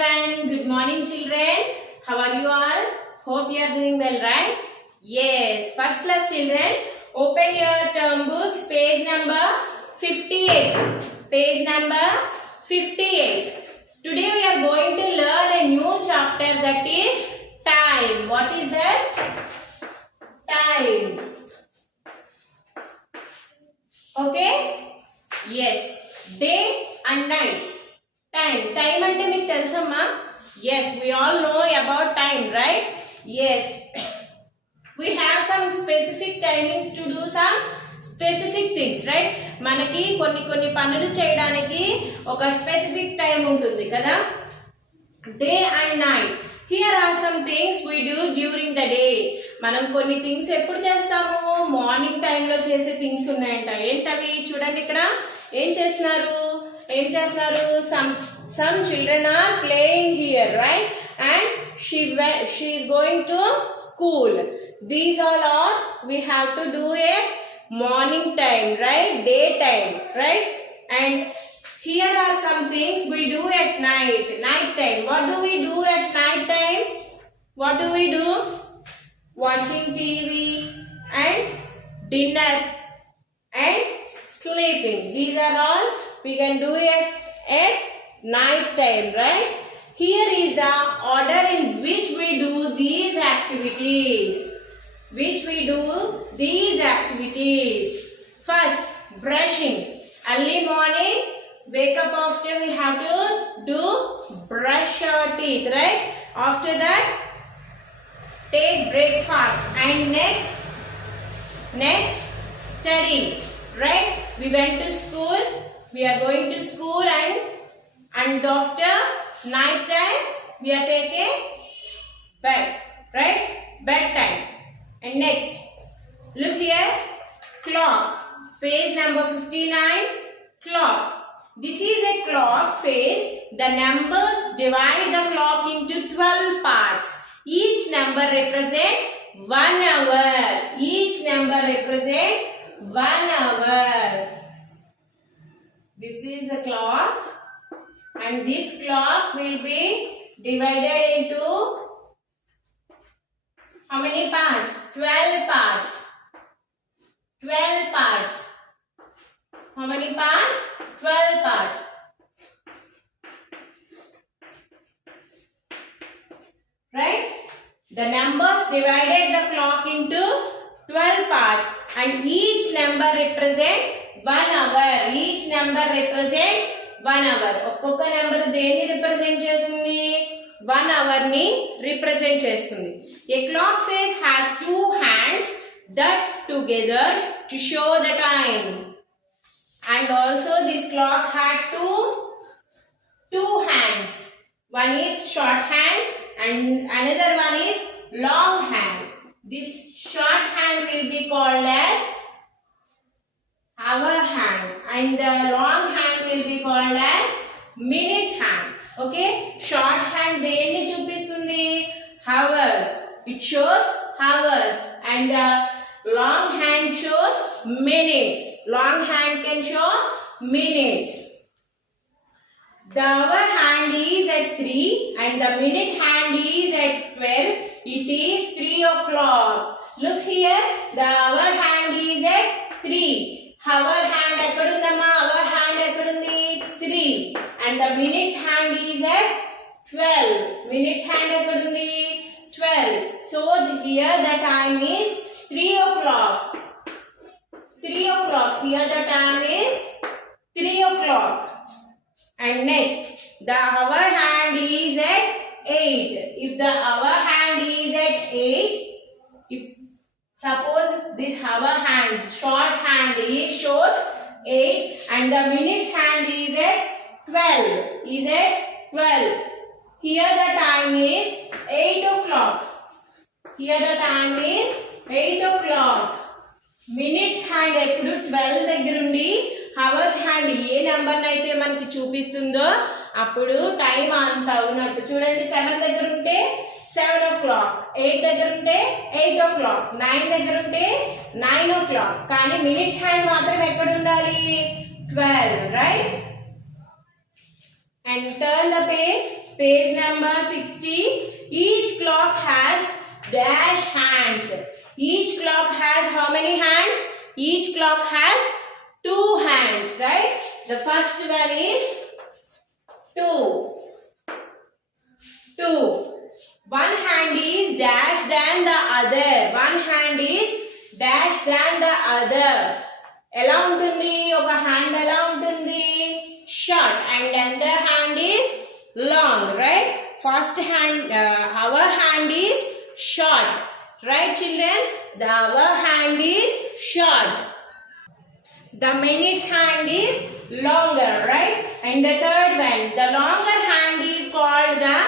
everyone. Good morning, children. How are you all? Hope you are doing well, right? Yes. First class children, open your term books, page number 58. Page number 58. Today we are going to learn a new chapter, that is time. What is that? Time. Okay? Yes. Day and night. Time ante meeku telusama? Yes, we all know about time, right? Yes. We have some specific timings to do some specific things, right? మనకి కొన్ని పనులు చేయడానికి ఒక specific time ఉంటుంది కదా, day and night. Here are some things we do during the day. మనం కొన్ని things ఎప్పుడు చేస్తాము? మార్నింగ్ టైంలో చేసే థింగ్స్ ఉన్నాయంట. ఏంటవి? చూడండి ఇక్కడ ఏం చేస్తున్నారు? Some children are playing here, right? And she is going to school. These all are we have to do at morning time, right? Daytime, right? And here are some things we do at night time. What do we do at night time? What do we do? Watching TV and dinner and sleeping. These are all we can do it at night time, right? Here is the order in which we do these activities. First, brushing. Early morning, wake up after we have to do brush our teeth, right? After that, take breakfast and next study, right? We went to school. We are going to school and after night time we are taking bed, right? Bedtime. And next, look here, clock, page number 59, clock. This is a clock face. The numbers divide the clock into 12 parts. Each number represent 1 hour. This is the clock, and this clock will be divided into how many parts? 12 parts. How many parts? 12 parts. Right? The numbers divided the clock into 12 parts, and each number represent 1 hour. ఒక్కొక్క number దేన్ని represent చేస్తుంది? 1 hour ని represent చేస్తుంది. A clock face has 2 hands that together to show the time. And also this clock had two hands. One is short hand and another one is long hand. This short hand will be called as hour hand and the long hand will be called as minutes hand. Okay, short hand దేన్ని చూపిస్తుంది? Hours. It shows hours, and the long hand shows minutes. Long hand can show minutes. The hour hand is at 3 and the minute hand is at 12. It is 3 o'clock. Look here, the hour hand is at 3. Hour hand ekkadundamma? Hour hand ekkadundi? 3. And the minutes hand is at 12. Minutes hand ekkadundi? 12. So here the time is 3 o'clock. Here the time is 3 o'clock. And next, the hour hand is at 8. If the hour hand is at 8, if suppose this hour hand, short hand shows 8 and the minutes hand is at 12. Here the time is 8 o'clock. Minutes hand ఎప్పుడు 12 దగ్గర ఉండి hours hand ఏ number అయితే మనకి చూపిస్తుందో అప్పుడు time అంత అవునట్టు. చూడండి, 7 దగ్గర ఉంటే 7 o'clock, 8 దగ్గర ఉంటే 8 o'clock, 9 దగ్గర ఉంటే 9 o'clock. కానీ మినిట్స్ హ్యాండ్ మాత్రం ఎక్కడ ఉండాలి? 12, right? and turn the page number 60. Each clock has dash hands. Each clock has how many hands? Each clock has 2 hands, right? The first one is 2. One hand is dash than the other. One hand is dash than the other. ఎలా ఉంటుంది? ఒక hand ఎలా ఉంటుంది? Short, and another hand is long, right? First hand, our hand is short, right children? Our hand is short. The minute's hand is longer, right? And the third one, the longer hand is called the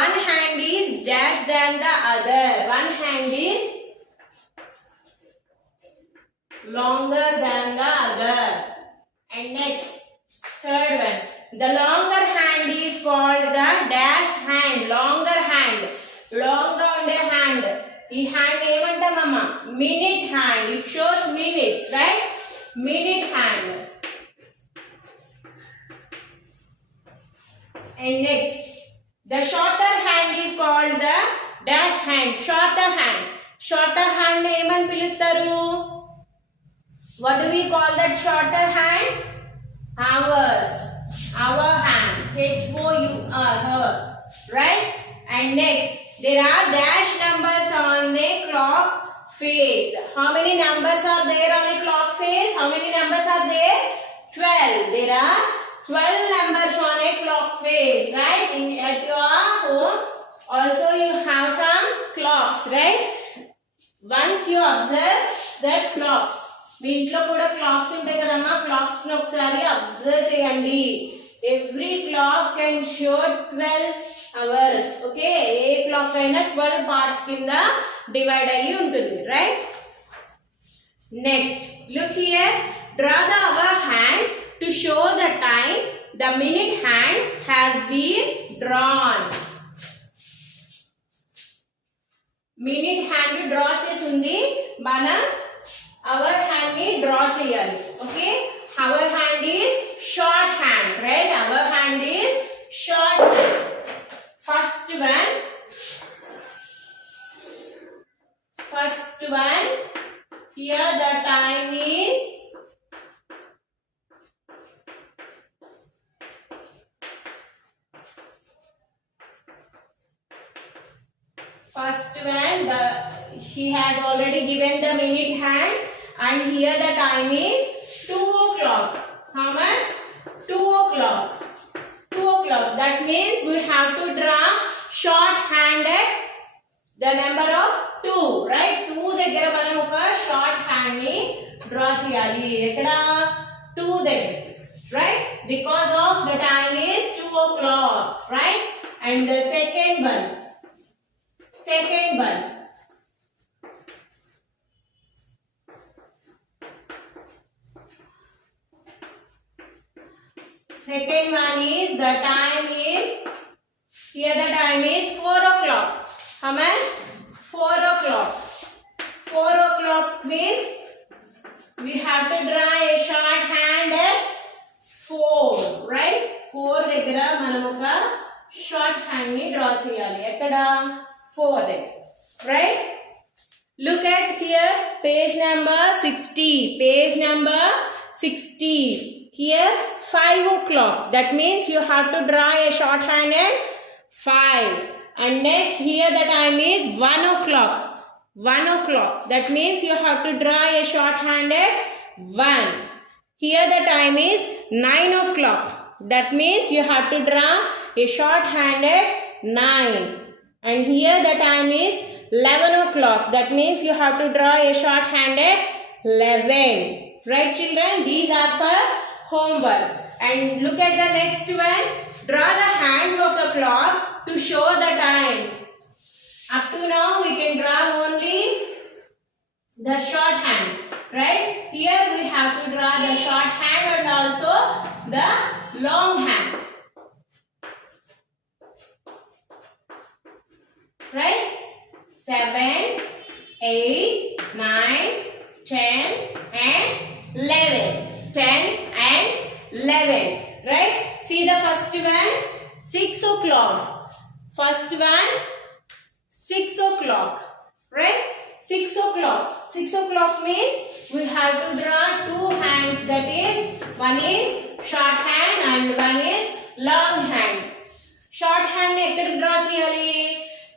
one hand is dash than the other. One hand is longer than the other. And next, third one, the longer hand is called the dash hand. Longer hand. Longer on the hand. This hand ఏమంటామమ్మా? Minute hand. It shows minutes, right? Minute hand. And next, the shorter hand is called the dash hand. Shorter hand. Shorter hand ఏమని పిలుస్తారు? What do we call that shorter hand? Hours. Hour hand. H-O-U-R. Right? And next, there are dash numbers on the clock face. How many numbers are there on a clock face? How many numbers are there? 12. There are 12 numbers on a clock face, right? At your home, also you have some clocks, right? Once you observe that clocks, మీ ఇంట్లో కూడా clocks ఉంటాయి కదమ్మా, clocks ని ఒకసారి observe చేయండి. Every clock can show 12 hours. Okay, a clock అయినా 12 parts కింద divide అయ్యి ఉంటుంది, right? Next, look here. Draw the hour hand to show the time. The minute hand has been drawn. Minute hand draw చేసి ఉంది, మనం our hand ni draw cheyali. Okay, our hand is short hand, right? Our hand is short hand. First one, here the time is he has already given the minute hand. And here the time is 2 o'clock. How much? 2 o'clock. 2 o'clock. That means we have to draw short-handed the number of 2, right? 2 దగ్గర మనం ఒక short hand ని draw చేయాలి. ఎక్కడ? 2 దగ్గర, right? Because of the time is 2 o'clock, right? And the second one. Second one is the time is, here the time is 4 o'clock. How much? 4 o'clock. 4 o'clock means we have to draw a short hand at 4, right? 4 దగ్గర మనం ఒక short hand ని draw చేయాలి. ఎక్కడ? 4 దగ్గర, right? Look at here, page number 60. Page number 60. Here 5 o'clock. That means you have to draw a short hand at 5. And next here the time is 1 o'clock. 1 o'clock. That means you have to draw a short hand at 1. Here the time is 9 o'clock. That means you have to draw a short hand at 9. And here the time is 11 o'clock. That means you have to draw a short hand at 11. Right children? These are for homework. And look at the next one. Draw the hands of the clock to show the time. Up to now we can draw only the short hand, right? Here we have to draw the short hand and also the long hand, right? 7, 8, 9, 10 and 11. 10 and 11, right? See the first 6 o'clock. First one, 6 o'clock. Right? 6 o'clock. 6 o'clock means we have to draw two hands. That is, one is short hand and one is long hand. Short hand ekkada draw cheyali?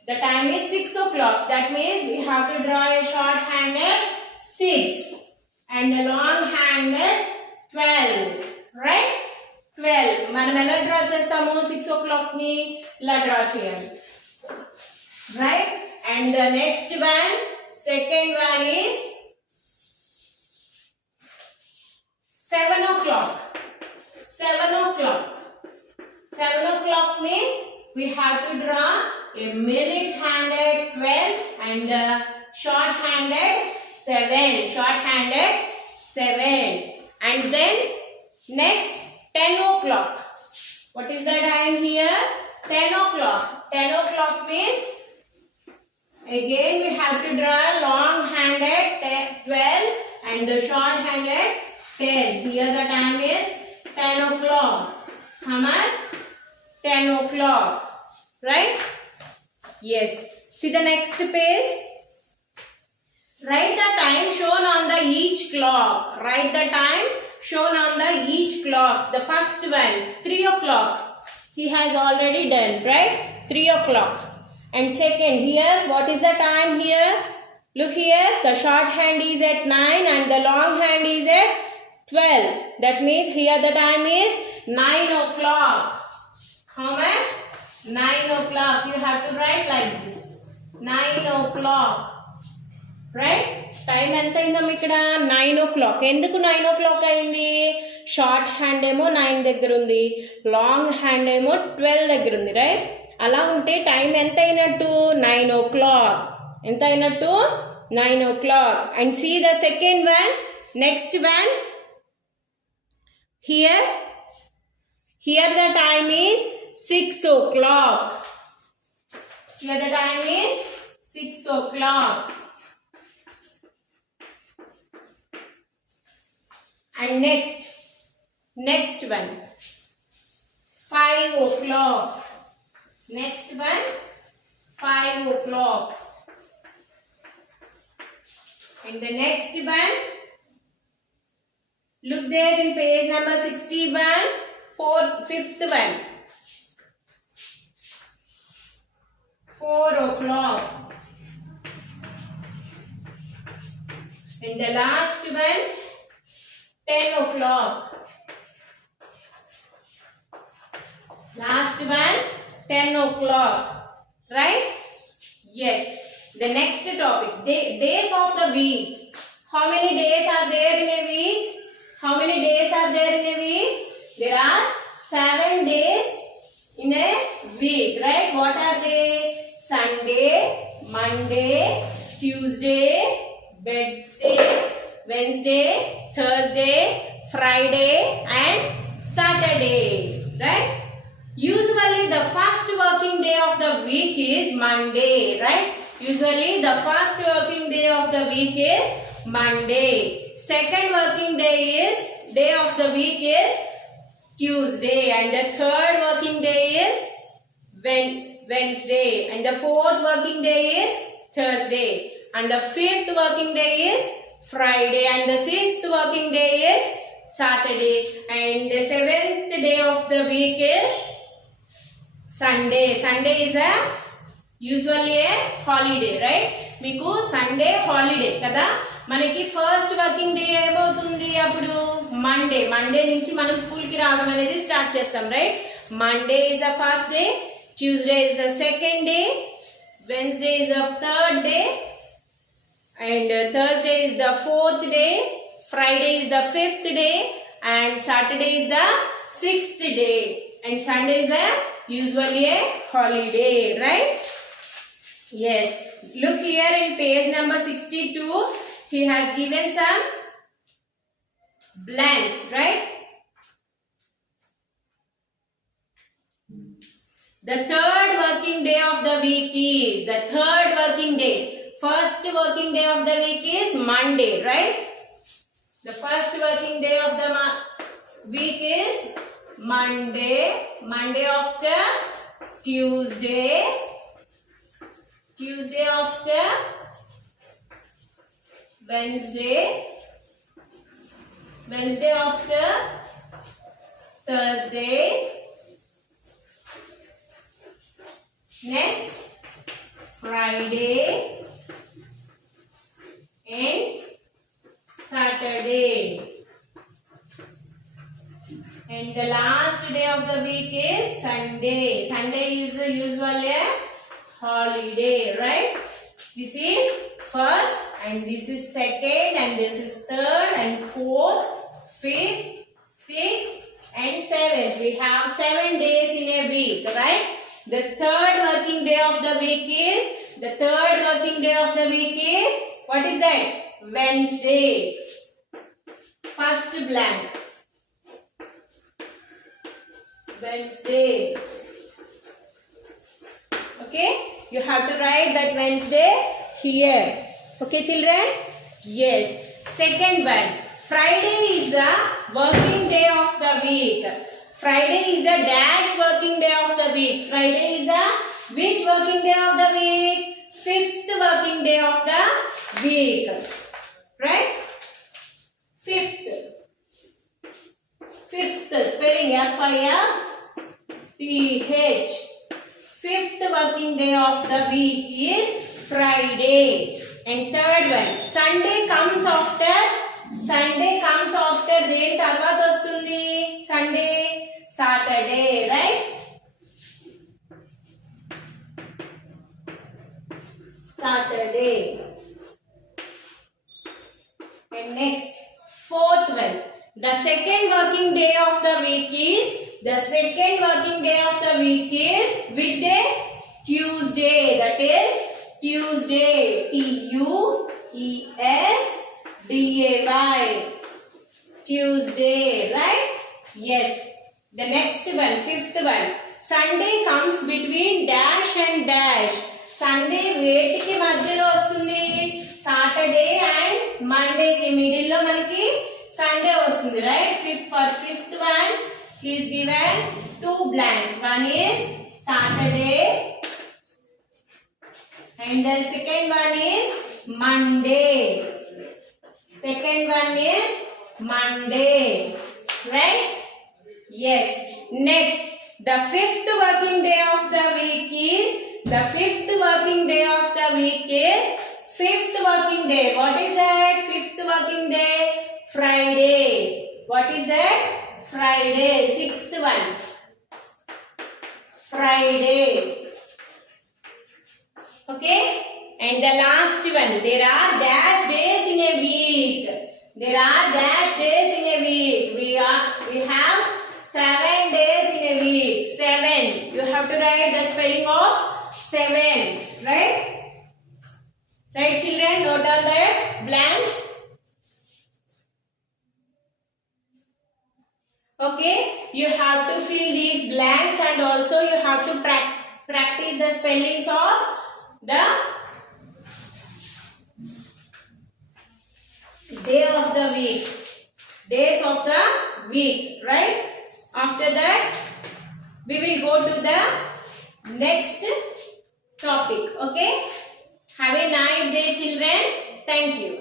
The time is 6 o'clock. That means we have to draw a short hand at 6 and a long hand at 12. Right? 12. మనం ఎలా draw చేస్తాము 6 o'clock ని ఇలా draw చేయాలి. Right? And the next one, second one is 7 o'clock. 7 o'clock. 7 o'clock means we have to draw a minute's hand at 12 and the short hand at 7. Short hand at 7. And then next 10 o'clock. What is the time here? 10 o'clock. 10 o'clock means again we have to draw a long hand at 12 and the short hand at 10. Here the time is 10 o'clock. How much? 10 o'clock. Right? Yes. See the next page. Write the time shown on the each clock. Write the time shown on the each clock. The first one, 3 o'clock. He has already done, right? 3 o'clock. And second, here, what is the time here? Look here, the short hand is at 9 and the long hand is at 12. That means here the time is 9 o'clock. How much? 9 o'clock. You have to write like this. 9 o'clock. Right? Time ఎంత అయిందమ్మ ఇక్కడ 9 o'clock. ఎందుకు 9 o'clock అయింది? Short hand ఏమో 9 దగ్గర ఉంది, long hand ఏమో 12 దగ్గర ఉంది. రైట్? అలా ఉంటే టైం ఎంత అయినట్టు? 9 o'clock. ఎంత అయినట్టు? 9 o'clock. And see the second one, next one. Here the time is 6 o'clock. Here the time is 6 o'clock. And next one, 5 o'clock. Next one, 5 o'clock. And the next one, look there in page number 61, fifth one, 4 o'clock. And the last one, 10 o'clock. Last one, 10 o'clock. Right? Yes. The next topic, days of the week. How many days are there in a week? How many days are there in a week? There are 7 days in a week. Right? What are they? Sunday, Monday, Tuesday, Wednesday, Thursday, Friday and Saturday. Right? Usually the first working day of the week is Monday. Right? Usually the first working day of the week is Monday. Second working day of the week is Tuesday. And the third working day is Wednesday. And the fourth working day is Thursday. And the fifth working day is Friday. And the sixth working day is Saturday. And the seventh day of the week is Sunday. Sunday is usually a holiday, right? మీకు Sunday holiday కదా. మనకి first working day ఏమవుతుంది అప్పుడు? Monday నుంచి మనం స్కూల్కి రావడం అనేది స్టార్ట్ చేస్తాం. Right? Monday is the first day, Tuesday is the second day, Wednesday is the third day, and Thursday is the fourth day, Friday is the fifth day, and Saturday is the sixth day, and Sunday is usually a holiday. Right? Yes. Look here in page number 62. He has given some blanks. Right? The third working day of the week is first working day of the week is Monday, right? The first working day of the week is Monday of the Tuesday, Tuesday after Wednesday, Wednesday after Thursday, next Friday and Saturday, and the last day of the week is Sunday. Sunday is usually a holiday, right? This is first and this is second and this is third and fourth, fifth, sixth and seventh. We have 7 days in a week, right? The third working day of the week is, what is that? Wednesday. First blank. Wednesday. Okay? You have to write that Wednesday here. Okay, children? Yes. Second one. Friday is the working day of the week. Friday is the dash working day of the week. Friday is the which working day of the week? 5th working day of the week. Right? 5th. 5th spelling F-I-F-T-H. 5th working day of the week is Friday. And third one, Sunday comes after దేని తర్వాత వస్తుంది? Sunday, Saturday, right? Saturday. And next, fourth one, the second working day of the week is which day? Tuesday. That is Tuesday. T-U-E-S-D-A-Y. Tuesday, right? Yes. The next one, fifth one. Sunday comes between dash and dash. Sunday వేటికి మధ్యలో వస్తుంది? Saturday and Monday కి middle లో మనకి Sunday వస్తుంది, right? For fifth one, please given 2 blanks. One is Saturday and the second one is Monday. Right? Yes. Next, the fifth working day of the week is fifth working day. What is that? Fifth working day? Friday. What is that? Friday. Sixth one. Friday. Okay? And the last one. There are dash days in a week. We have 7 days in a week. 7. You have to write the spelling of 7. Right? Right, children? Note all the blanks. Okay? You have to fill these blanks and also you have to practice the spellings of the days of the week, right? After that, we will go to the next topic. Okay? Have a nice day, children. Thank you.